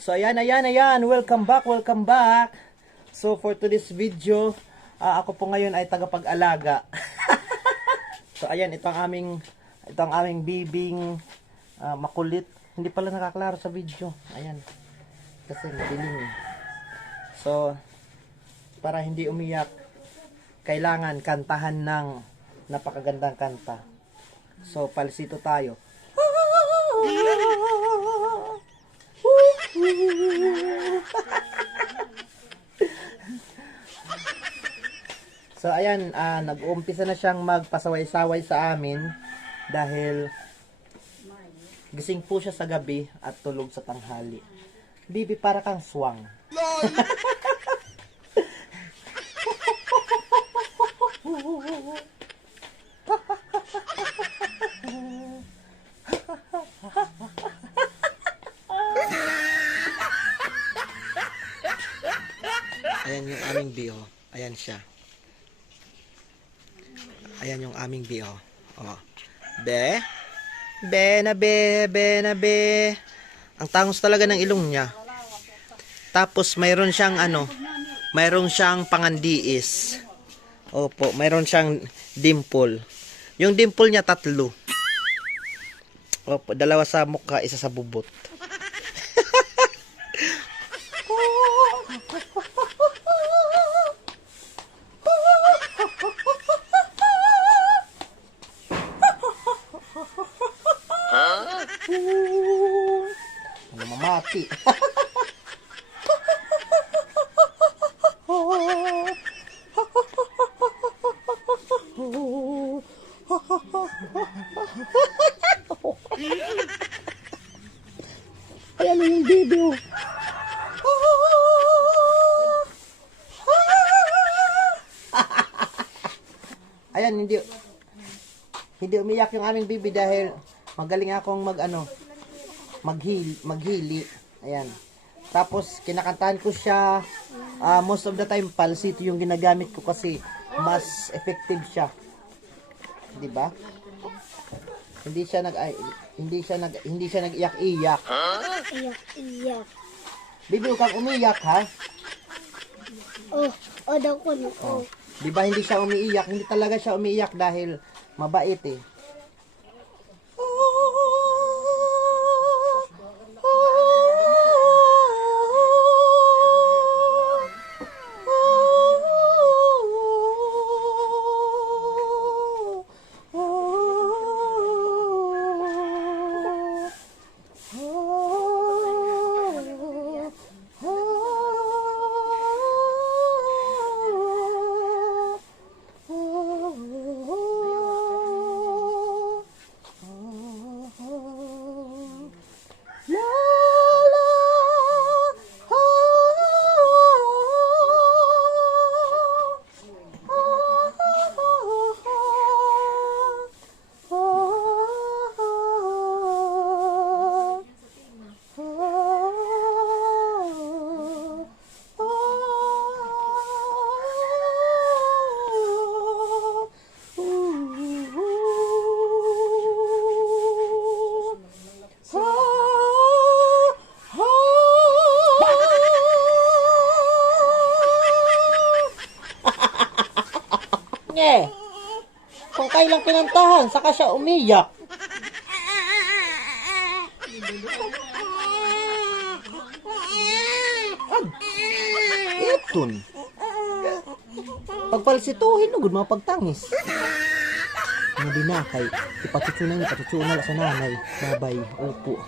So ayan, welcome back. So for today's video, ako po ngayon ay tagapag-alaga. So ayan, ito ang aming bibing makulit. Hindi pala nakaklaro sa video. Ayan. Kasi madilim. So para hindi umiyak, kailangan kantahan ng napakagandang kanta. So palsito tayo. So ayan, nag-uumpisa na siyang magpasaway-saway sa amin dahil gising po siya sa gabi at tulog sa tanghali. Bibi, para kang swang. Ayan yung aming bio. Ayan siya. Ayan yung aming bio. Oh. Be na be. Ang tangos talaga ng ilong niya. Tapos mayroon siyang mayroon siyang pangandiis. Opo, mayroon siyang dimple. Yung dimple niya 3. Opo, 2 sa mukha, 1 sa bubot. Mamati. Ayan yung video. Ayan, hindi umiyak yung aming bibi dahil magaling akong maghili. Ayan. Tapos kinakantahan ko siya, most of the time falsetto yung ginagamit ko kasi mas effective siya. 'Di ba? Hindi siya nag-iyak-iyak. Iyak. Bibi, huwag kang umiyak, ha? Daw ko. Oh. 'Di ba hindi siya umiiyak? Hindi talaga siya umiiyak dahil mabait eh. Kung kailang pinantahan, saka siya umiyak. Itun. Pagpalsituhin, nugod mga pagtangis. Mga binakay, ipatutunan sa nanay. Babay, opo.